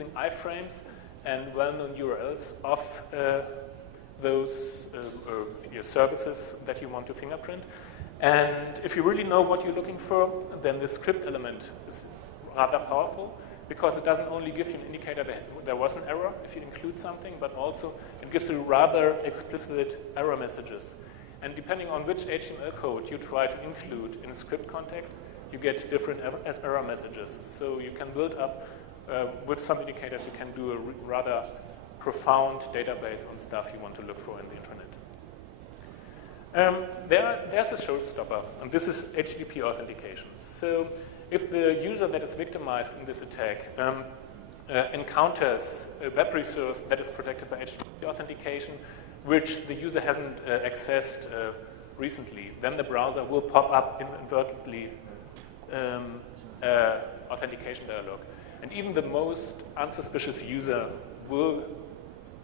iframes and well-known URLs of those your services that you want to fingerprint. And if you really know what you're looking for, then the script element is rather powerful, because it doesn't only give you an indicator that there was an error if you include something, but also it gives you rather explicit error messages. And depending on which HTML code you try to include in a script context, you get different error messages. So you can build up, with some indicators, you can do a rather profound database on stuff you want to look for in the intranet. There's a showstopper, and this is HTTP authentication. So if the user that is victimized in this attack encounters a web resource that is protected by HTTP authentication, which the user hasn't accessed recently, then the browser will pop up inadvertently authentication dialog. And even the most unsuspicious user will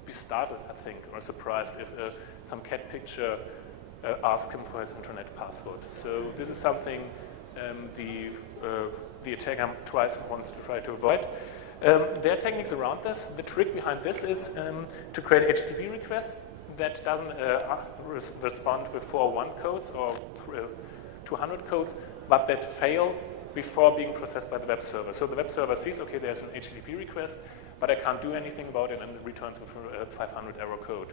be startled, I think, or surprised if some cat picture asks him for his intranet password. So this is something the attacker wants to try to avoid. There are techniques around this. The trick behind this is to create HTTP requests that doesn't respond with 401 codes or 200 codes, but that fail before being processed by the web server. So the web server sees, okay, there's an HTTP request, but I can't do anything about it, and it returns with a 500 error code.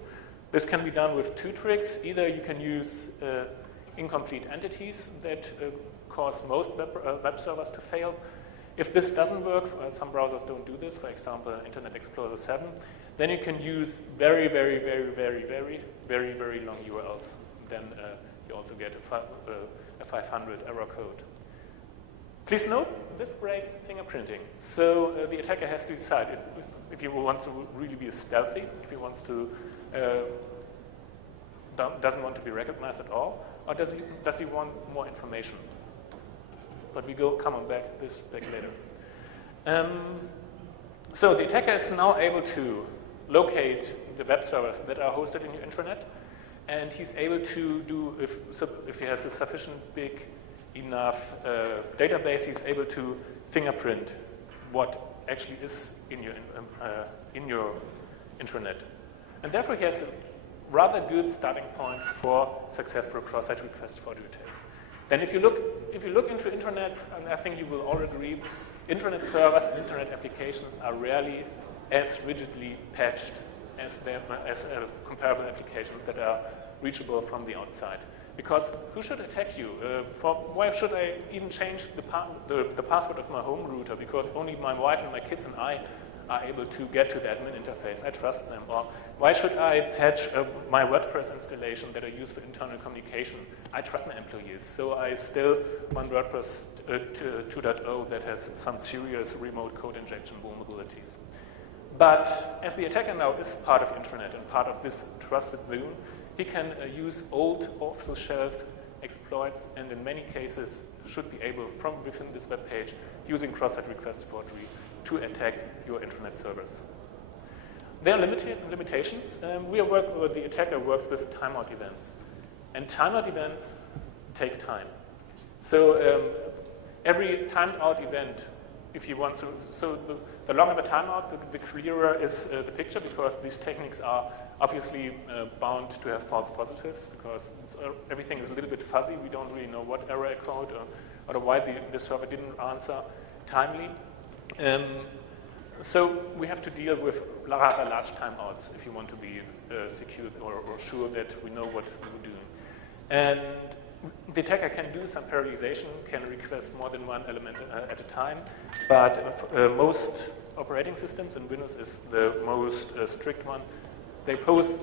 This can be done with two tricks. Either you can use incomplete entities that cause most web servers to fail. If this doesn't work, some browsers don't do this, for example, Internet Explorer 7, then you can use very, very, very, very, very, very, very long URLs. Then you also get a 500 error code. Please note, this breaks fingerprinting. So the attacker has to decide if he wants to really be stealthy, if he wants to doesn't want to be recognized at all, or does he want more information? But we come on back later. So the attacker is now able to locate the web servers that are hosted in your intranet, and he's able to do, if he has a sufficient big enough database, he's able to fingerprint what actually is in your intranet. And therefore he has a rather good starting point for successful cross-site request for details. Then if you look into intranets, and I think you will all agree, intranet servers and internet applications are rarely as rigidly patched as comparable applications that are reachable from the outside. Because who should attack you? Why should I even change the password of my home router? Because only my wife and my kids and I are able to get to the admin interface. I trust them. Or why should I patch my WordPress installation that I use for internal communication? I trust my employees. So I still run WordPress 2.0 that has some serious remote code injection vulnerabilities. But as the attacker now is part of Intranet and part of this trusted zone, he can use old off-the-shelf exploits, and in many cases should be able, from within this web page, using cross-site request forgery, to attack your intranet servers. There are limitations. The attacker works with timeout events, and timeout events take time. So every timed out event, if you want to, so the longer the timeout, the clearer is the picture, because these techniques are obviously bound to have false positives, because everything is a little bit fuzzy. We don't really know what error occurred or why the server didn't answer timely. So we have to deal with rather large timeouts if you want to be secure or sure that we know what we're doing. And the attacker can do some parallelization, can request more than one element at a time, but most operating systems, and Windows is the most strict one, they pose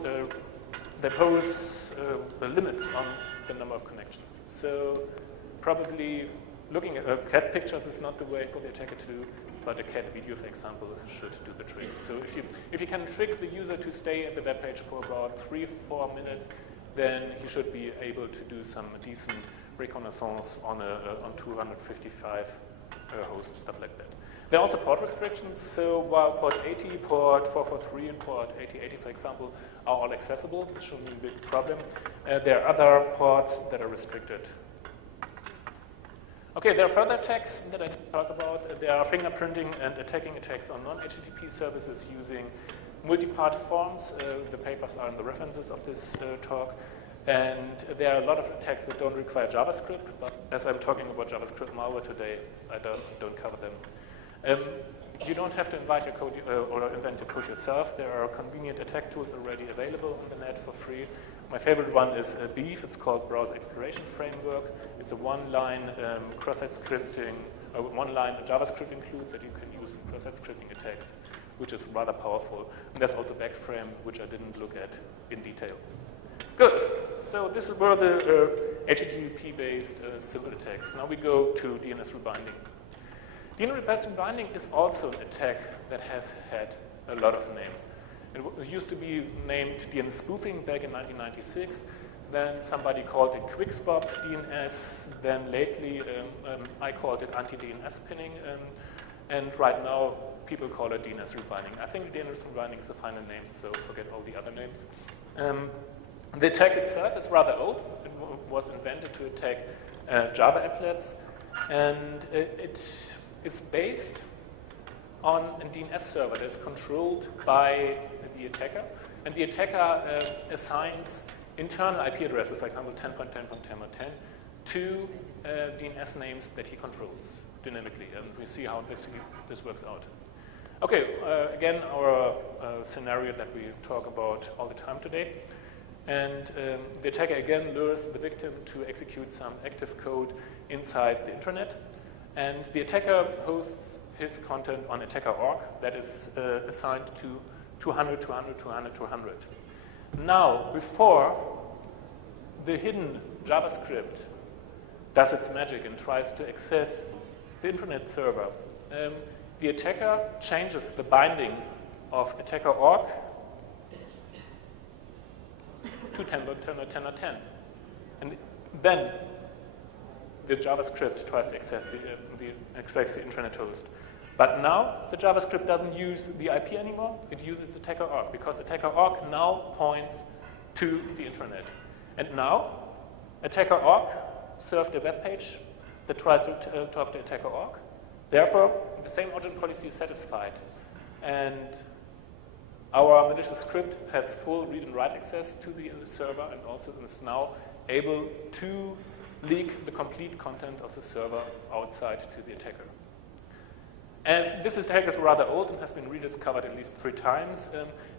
limits on the number of connections. So probably looking at cat pictures is not the way for the attacker to do, but a cat video, for example, should do the trick. So if you can trick the user to stay at the web page for about 3-4 minutes, then he should be able to do some decent reconnaissance on 255 hosts, stuff like that. There are also port restrictions. So while port 80, port 443, and port 8080, for example, are all accessible, it shouldn't be a big problem. There are other ports that are restricted. Okay, there are further attacks that I talk about. There are fingerprinting and attacking attacks on non-HTTP services using multi-part forms. The papers are in the references of this talk. And there are a lot of attacks that don't require JavaScript, but as I'm talking about JavaScript malware today, I don't cover them. You don't have to invite your code or invent your code yourself. There are convenient attack tools already available on the net for free. My favorite one is Beef. It's called Browser Exploration Framework. It's a one-line cross-site scripting, one-line JavaScript include that you can use for cross-site scripting attacks, which is rather powerful. And there's also Backframe, which I didn't look at in detail. Good. So this is where the HTTP-based civil attacks. Now we go to DNS rebinding. DNS rebinding is also an attack that has had a lot of names. It used to be named DNS spoofing back in 1996. Then somebody called it quick-swap DNS. Then lately, I called it anti-DNS pinning. And right now, people call it DNS rebinding. I think DNS rebinding is the final name, so forget all the other names. The attack itself is rather old. It was invented to attack Java applets. And it is based on a DNS server that is controlled by the attacker. And the attacker assigns internal IP addresses, for example, 10.10.10.10, to DNS names that he controls dynamically. And we see how this works out. Okay, again, our scenario that we talk about all the time today. And the attacker again lures the victim to execute some active code inside the intranet. And the attacker hosts his content on attacker.org that is assigned to 200, 200, 200, 200. Now, before the hidden JavaScript does its magic and tries to access the intranet server, the attacker changes the binding of attacker.org to 10.10.10.10. And then the JavaScript tries to access the intranet host. But now the JavaScript doesn't use the IP anymore, it uses attacker.org, because attacker.org now points to the intranet. And now attacker.org served a web page that tries to talk to attacker.org. Therefore, the same origin policy is satisfied. And our malicious script has full read and write access to the server and also is now able to leak the complete content of the server outside to the attacker. As this attack is rather old and has been rediscovered at least 3 times,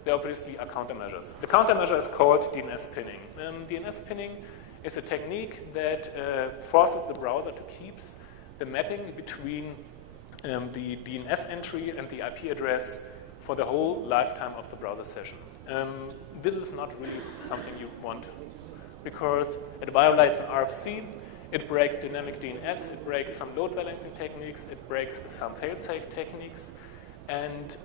there obviously are countermeasures. The countermeasure is called DNS pinning. DNS pinning is a technique that forces the browser to keep the mapping between the DNS entry and the IP address for the whole lifetime of the browser session. This is not really something you want because it violates an RFC, it breaks dynamic DNS, it breaks some load balancing techniques, it breaks some fail-safe techniques, and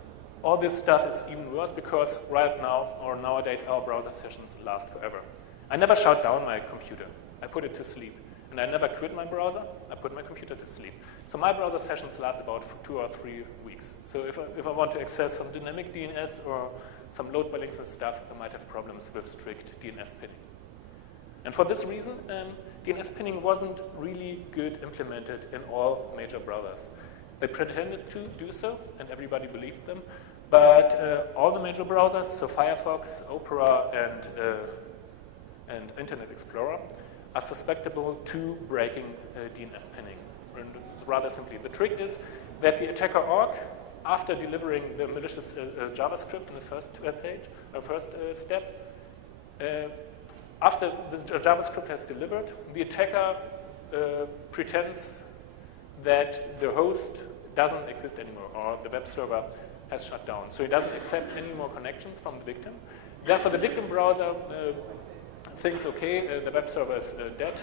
all this stuff is even worse because right now or nowadays our browser sessions last forever. I never shut down my computer. I put it to sleep. And I never quit my browser. I put my computer to sleep. So my browser sessions last about 2 or 3 weeks. So if I want to access some dynamic DNS or some load balancing stuff, I might have problems with strict DNS pinning. And for this reason, DNS pinning wasn't really good implemented in all major browsers. They pretended to do so, and everybody believed them. But all the major browsers, so Firefox, Opera, and Internet Explorer, are susceptible to breaking DNS pinning. And rather simply, the trick is that the attacker.org, after delivering the malicious JavaScript in the first step, after the JavaScript has delivered, the attacker pretends that the host doesn't exist anymore, or the web server has shut down. So he doesn't accept any more connections from the victim. Therefore, the victim browser thinks, okay, the web server is dead,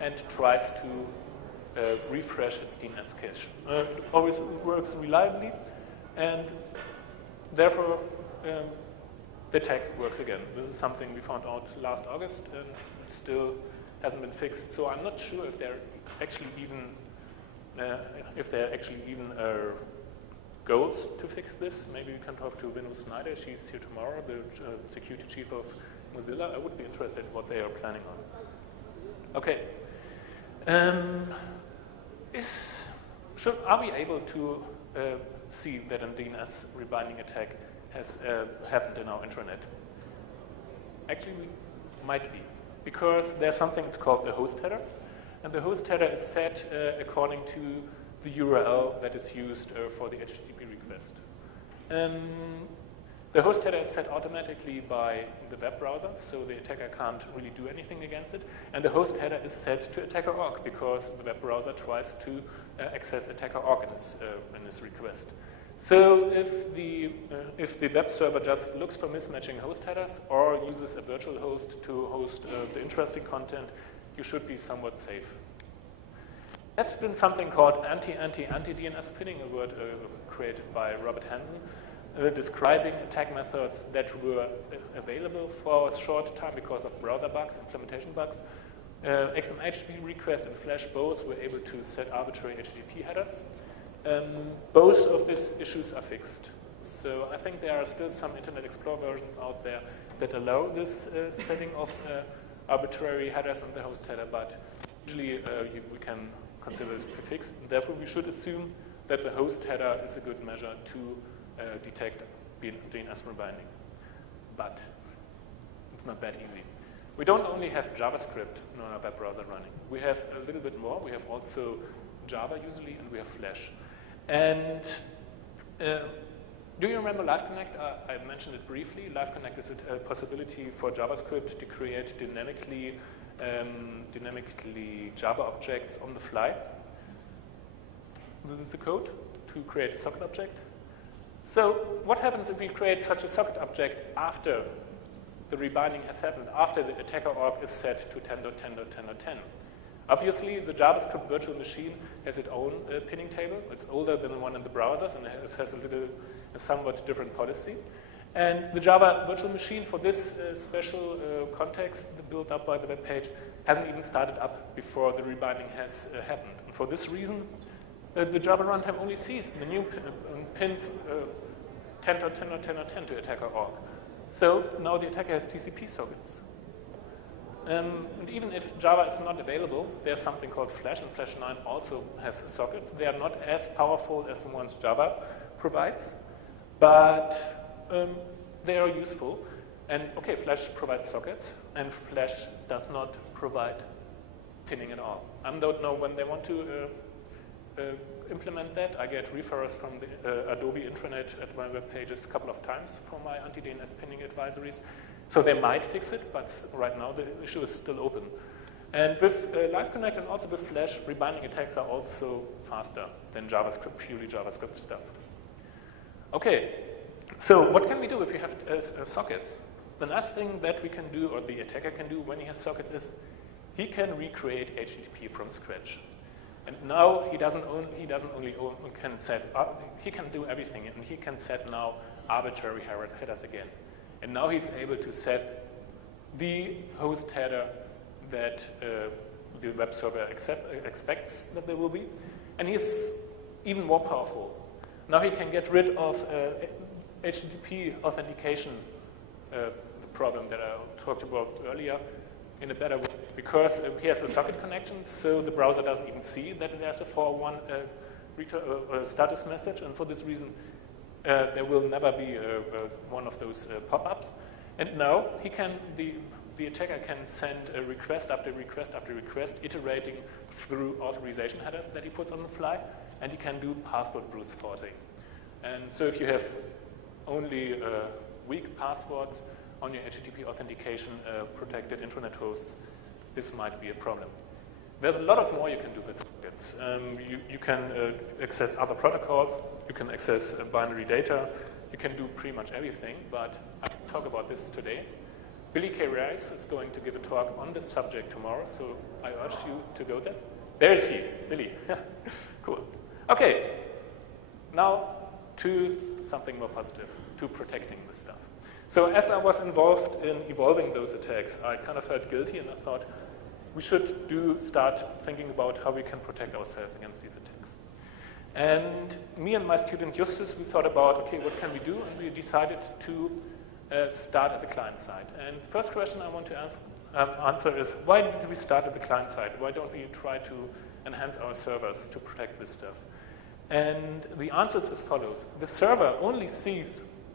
and tries to refresh its DNS cache. It always works reliably, and therefore the attack works again. This is something we found out last August, and it still hasn't been fixed. So I'm not sure if there actually even goals to fix this. Maybe we can talk to Vinod Snyder. She's here tomorrow, the security chief of Mozilla. I would be interested in what they are planning on. Okay. are we able to see that a DNS rebinding attack has happened in our intranet? Actually, we might be, because there's something that's called the host header, and the host header is set according to the URL that is used for the HTTP request. The host header is set automatically by the web browser, so the attacker can't really do anything against it. And the host header is set to attacker.org because the web browser tries to access attacker.org in this request. So if the web server just looks for mismatching host headers or uses a virtual host to host the interesting content, you should be somewhat safe. That's been something called anti-DNS spinning, a word created by Robert Hansen, describing attack methods that were available for a short time because of browser bugs, implementation bugs. XMHTTP request and Flash both were able to set arbitrary HTTP headers. Both of these issues are fixed. So I think there are still some Internet Explorer versions out there that allow this setting of arbitrary headers on the host header, but usually we can consider this prefixed. And therefore, we should assume that the host header is a good measure to detect DNS rebinding. But it's not that easy. We don't only have JavaScript in our web browser running. We have a little bit more. We have also Java usually, and we have Flash. And do you remember Live Connect? I mentioned it briefly. Live Connect is a possibility for JavaScript to create dynamically Java objects on the fly. This is the code to create a socket object. So what happens if we create such a socket object after the rebinding has happened, after the attacker.org is set to 10.10.10.10? Obviously, the JavaScript virtual machine has its own pinning table. It's older than the one in the browsers, and it has a somewhat different policy. And the Java virtual machine for this special context built up by the web page hasn't even started up before the rebinding has happened. And for this reason, the Java runtime only sees the new pins 10.10.10.10 to attacker.org. So now the attacker has TCP sockets. And even if Java is not available, there's something called Flash, and Flash 9 also has sockets. They are not as powerful as the ones Java provides, but they are useful. And okay, Flash provides sockets, and Flash does not provide pinning at all. I don't know when they want to implement that. I get referrals from the Adobe Intranet at my web pages a couple of times for my anti-DNS pinning advisories. So they might fix it, but right now the issue is still open. And with Live Connect and also with Flash, rebinding attacks are also faster than JavaScript, purely JavaScript stuff. Okay, so what can we do if we have sockets? The nice thing that we can do, or the attacker can do when he has sockets, is he can recreate HTTP from scratch. And now he can do everything, and he can set now arbitrary headers again. And now he's able to set the host header that the web server expects that there will be. And he's even more powerful. Now he can get rid of HTTP authentication, the problem that I talked about earlier, in a better way. Because he has a socket connection, so the browser doesn't even see that there's a 401 status message. And for this reason, there will never be one of those pop-ups. And now the attacker can send a request after request after request, iterating through authorization headers that he puts on the fly, and he can do password brute forcing. And so if you have only weak passwords on your HTTP authentication protected intranet hosts, this might be a problem. There's a lot of more you can do with sockets. You can access other protocols, you can access binary data, you can do pretty much everything, but I won't talk about this today. Billy K. Rice is going to give a talk on this subject tomorrow, so I urge you to go there. There is he, Billy. Cool. Okay, now to something more positive, to protecting this stuff. So as I was involved in evolving those attacks, I kind of felt guilty, and I thought we should start thinking about how we can protect ourselves against these attacks. And me and my student Justus, we thought about, okay, what can we do? And we decided to start at the client side. And the first question I want to answer is, why did we start at the client side? Why don't we try to enhance our servers to protect this stuff? And the answer is as follows. The server only sees